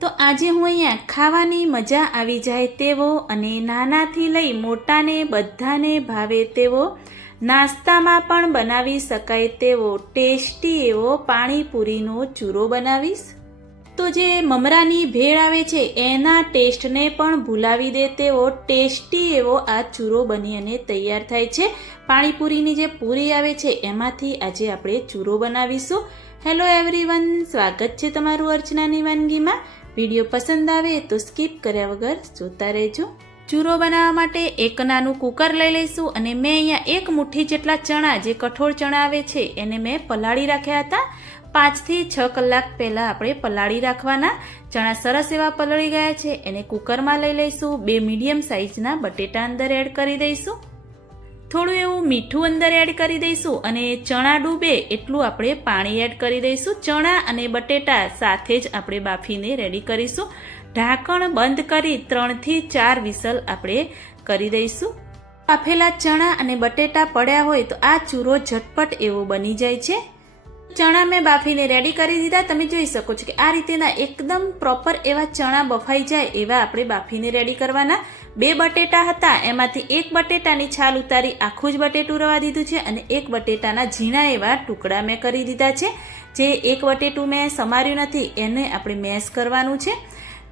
તો આજે હું અહીંયા ખાવાની મજા આવી જાય તેવો અને નાનાથી લઈ મોટાને બધાને ભાવે તેવો નાસ્તામાં પણ બનાવી શકાય તેવો ટેસ્ટી એવો પાણીપુરીનો ચૂરો બનાવીશ। તો જે મમરાની ભેળ આવે છે એના ટેસ્ટને પણ ભૂલાવી દે તેવો ટેસ્ટી એવો આ ચૂરો બની અને તૈયાર થાય છે। પાણીપુરીની જે પૂરી આવે છે એમાંથી આજે આપણે ચૂરો બનાવીશું। હેલો એવરીવન, સ્વાગત છે તમારું અર્ચનાની વાનગીમાં। વિડીયો પસંદ આવે તો સ્કીપ કર્યા વગર જોતા રહેજો। ચૂરો બનાવવા માટે એક નાનું કુકર લઈ લઈશું અને મેં અહીંયા એક મુઠ્ઠી જેટલા ચણા, જે કઠોળ ચણા આવે છે એને મેં પલાળી રાખ્યા હતા। 5 થી 6 કલાક પહેલાં આપણે પલાળી રાખવાના। ચણા સરસ એવા પલળી ગયા છે, એને કુકરમાં લઈ લઈશું। 2 મીડિયમ સાઇઝના બટેટા અંદર એડ કરી દઈશું। થોડું એવું મીઠું અંદર એડ કરી દઈશું અને ચણા ડૂબે એટલું આપણે પાણી એડ કરી દઈશું। ચણા અને બટેટા સાથે જ આપણે બાફીને રેડી કરીશું। ઢાંકણ બંધ કરી 3 થી 4 વિસલ આપણે કરી દઈશું। બાફેલા ચણા અને બટેટા પડ્યા હોય તો આ ચૂરો ઝટપટ એવો બની જાય છે। ચણા મેં બાફીને રેડી કરી દીધા। તમે જોઈ શકો છો કે આ રીતેના એકદમ પ્રોપર એવા ચણા બફાઈ જાય એવા આપણે બાફીને રેડી કરવાના। 2 બટેટા હતા, એમાંથી એક બટેટાની છાલ ઉતારી આખું જ બટેટું રવા દીધું છે અને એક બટેટાના ઝીણા એવા ટુકડા મેં કરી દીધા છે। જે એક બટેટું મેં સમાર્યું નથી એને આપણે મેશ કરવાનું છે।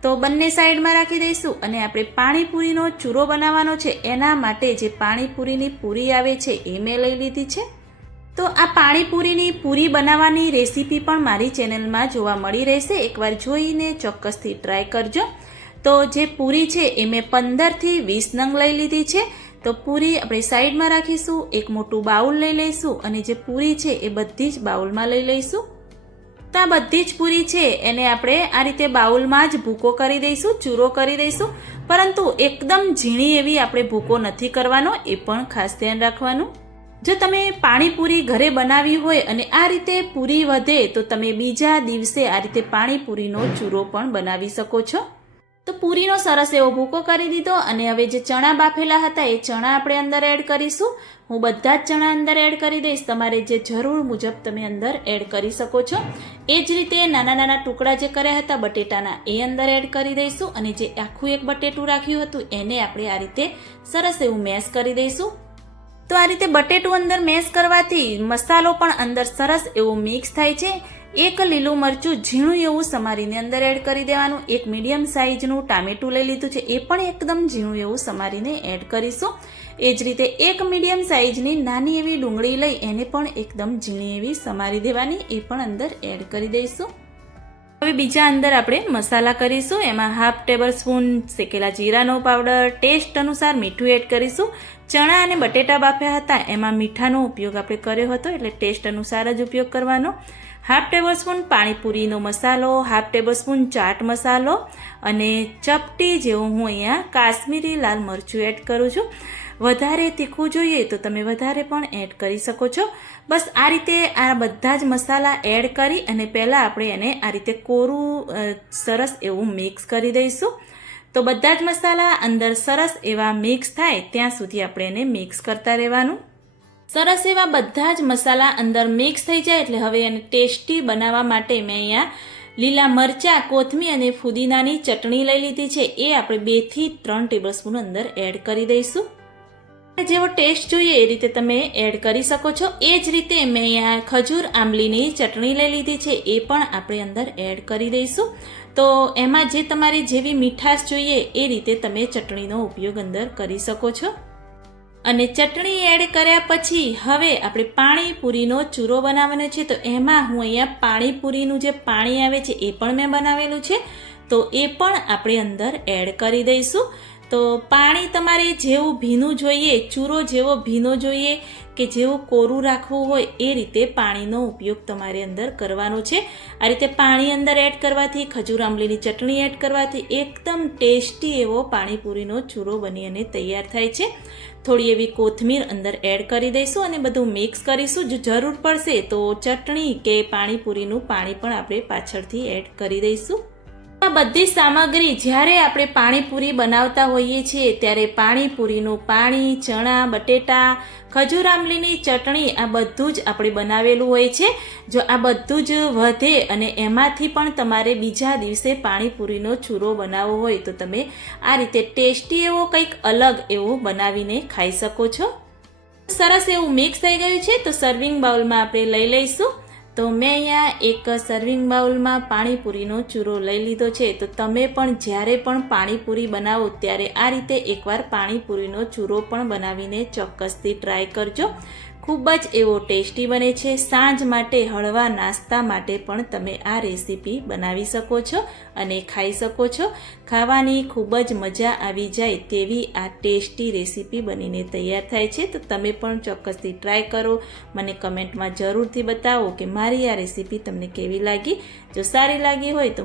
તો બંને સાઈડમાં રાખી દઈશું અને આપણે પાણીપુરીનો ચૂરો બનાવવાનો છે એના માટે જે પાણીપુરીની પૂરી આવે છે એ મેં લઈ લીધી છે। તો આ પાણીપુરીની પૂરી બનાવવાની રેસીપી પણ મારી ચેનલમાં જોવા મળી રહેશે, એકવાર જોઈને ચોક્કસથી ટ્રાય કરજો। તો જે પૂરી છે એ મેં 15 થી 20 નંગ લઈ લીધી છે। તો પૂરી આપણે સાઈડમાં રાખીશું। એક મોટું બાઉલ લઈ લઈશું અને જે પૂરી છે એ બધી જ બાઉલમાં લઈ લઈશું। તો આ બધી જ પૂરી છે એને આપણે આ રીતે બાઉલમાં જ ભૂકો કરી દઈશું, ચૂરો કરી દઈશું। પરંતુ એકદમ ઝીણી એવી આપણે ભૂકો નથી કરવાનો, એ પણ ખાસ ધ્યાન રાખવાનું। જો તમે પાણીપુરી ઘરે બનાવી હોય અને આ રીતે પૂરી વધે તો તમે બીજા દિવસે આ રીતે પાણીપુરીનો ચૂરો પણ બનાવી શકો છો। તો પૂરીનો સરસ એવો ભૂકો કરી દીધો અને હવે જે ચણા બાફેલા હતા એ ચણા આપણે અંદર એડ કરીશું। હું બધા જ ચણા અંદર એડ કરી દઈશ, તમારે જે જરૂર મુજબ તમે અંદર એડ કરી શકો છો। એ જ રીતે નાના નાના ટુકડા જે કર્યા હતા બટેટાના એ અંદર એડ કરી દઈશું અને જે આખું એક બટેટું રાખ્યું હતું એને આપણે આ રીતે સરસ એવું મેશ કરી દઈશું। તો આ રીતે બટેટું અંદર મેશ કરવાથી મસાલો પણ અંદર સરસ એવો મિક્સ થાય છે। એક લીલું મરચું ઝીણું એવું સમારીને અંદર એડ કરી દેવાનું। એક મીડિયમ સાઇઝનું ટામેટું લઈ લીધું છે, એ પણ એકદમ ઝીણું એવું સમારીને એડ કરીશું। એ જ રીતે એક મીડિયમ સાઇઝની નાની એવી ડુંગળી લઈ એને પણ એકદમ ઝીણી એવી સમારી દેવાની, એ પણ અંદર એડ કરી દઈશું। હવે બીજા અંદર આપણે મસાલા કરીશું। એમાં 1/2 ટેબલ સ્પૂન શેકેલા જીરાનો પાવડર, ટેસ્ટ અનુસાર મીઠું એડ કરીશું। ચણા અને બટેટા બાફ્યા હતા એમાં મીઠાનો ઉપયોગ આપણે કર્યો હતો એટલે ટેસ્ટ અનુસાર જ ઉપયોગ કરવાનો। 1/2 ટેબલ સ્પૂન પાણીપુરીનો મસાલો, 1/2 ટેબલ સ્પૂન ચાટ મસાલો અને ચપટી જેવું હું અહીંયા કાશ્મીરી લાલ મરચું એડ કરું છું। વધારે તીખું જોઈએ તો તમે વધારે પણ એડ કરી શકો છો। બસ આ રીતે આ બધા જ મસાલા એડ કરી અને પહેલાં આપણે એને આ રીતે કોરું સરસ એવું મિક્સ કરી દઈશું। તો બધા જ મસાલા અંદર સરસ એવા મિક્સ થાય ત્યાં સુધી આપણે એને મિક્સ કરતા રહેવાનું। સરસ એવા બધા જ મસાલા અંદર મિક્સ થઈ જાય એટલે હવે એને ટેસ્ટી બનાવવા માટે મેં અહીંયા લીલા મરચાં, કોથમીર અને ફુદીનાની ચટણી લઈ લીધી છે, એ આપણે 2 થી 3 ટેબલ સ્પૂન અંદર એડ કરી દઈશું। જેવો ટેસ્ટ જોઈએ એ રીતે તમે એડ કરી શકો છો। એ જ રીતે મેં અહીંયા ખજૂર આંબલીની ચટણી લઈ લીધી છે, એ પણ આપણે અંદર એડ કરી દઈશું। તો એમાં જે તમારી જેવી મીઠાશ જોઈએ એ રીતે તમે ચટણીનો ઉપયોગ અંદર કરી શકો છો। અને ચટણી એડ કર્યા પછી હવે આપણે પાણીપુરીનો ચૂરો બનાવવાનો છે। તો એમાં હું અહીંયા પાણીપુરીનું જે પાણી આવે છે એ પણ મેં બનાવેલું છે, તો એ પણ આપણે અંદર એડ કરી દઈશું। તો પાણી તમારે જેવું ભીનું જોઈએ, ચૂરો જેવો ભીનો જોઈએ કે જેવું કોરું રાખવું હોય એ રીતે પાણીનો ઉપયોગ તમારે અંદર કરવાનો છે। આ રીતે પાણી અંદર એડ કરવાથી, ખજૂર આંબલીની ચટણી એડ કરવાથી એકદમ ટેસ્ટી એવો પાણીપુરીનો ચૂરો બની અને તૈયાર થાય છે। થોડી એવી કોથમીર અંદર એડ કરી દઈશું અને બધું મિક્સ કરીશું। જો જરૂર પડશે તો ચટણી કે પાણીપુરીનું પાણી પણ આપણે પાછળથી એડ કરી દઈશું। આ બધી સામગ્રી જ્યારે આપણે પાણીપુરી બનાવતા હોઈએ છીએ ત્યારે પાણીપુરીનું પાણી, ચણા, બટેટા, ખજૂર આમલીની ચટણી આ બધું જ આપણે બનાવેલું હોય છે. જો આ બધું જ વધે અને એમાંથી પણ તમારે બીજા દિવસે પાણીપુરીનો ચૂરો બનાવવો હોય તો તમે આ રીતે ટેસ્ટી એવો કંઈક અલગ એવો બનાવીને ખાઈ શકો છો. સરસ એવું મિક્સ થઈ ગયું છે તો સર્વિંગ બાઉલમાં આપણે લઈ લઈશું. તો મેં અહીંયા એક સર્વિંગ બાઉલમાં પાણીપુરીનો ચૂરો લઈ લીધો છે. તો તમે પણ જ્યારે પણ પાણીપુરી બનાવો ત્યારે આ રીતે એકવાર પાણીપુરીનો ચૂરો પણ બનાવીને ચોક્કસથી ટ્રાય કરજો. ખૂબ જ એવો ટેસ્ટી બને છે. સાંજ માટે હળવા નાસ્તા માટે પણ તમે આ રેસીપી બનાવી શકો છો અને ખાઈ શકો છો. ખાવાની ખૂબ જ મજા આવી જાય તેવી આ ટેસ્ટી રેસીપી બનીને તૈયાર થાય છે. તો તમે પણ ચોક્કસથી ટ્રાય કરો. મને કમેન્ટમાં જરૂરથી બતાવો કે મારી આ રેસીપી તમને કેવી લાગી. જો સારી લાગી હોય તો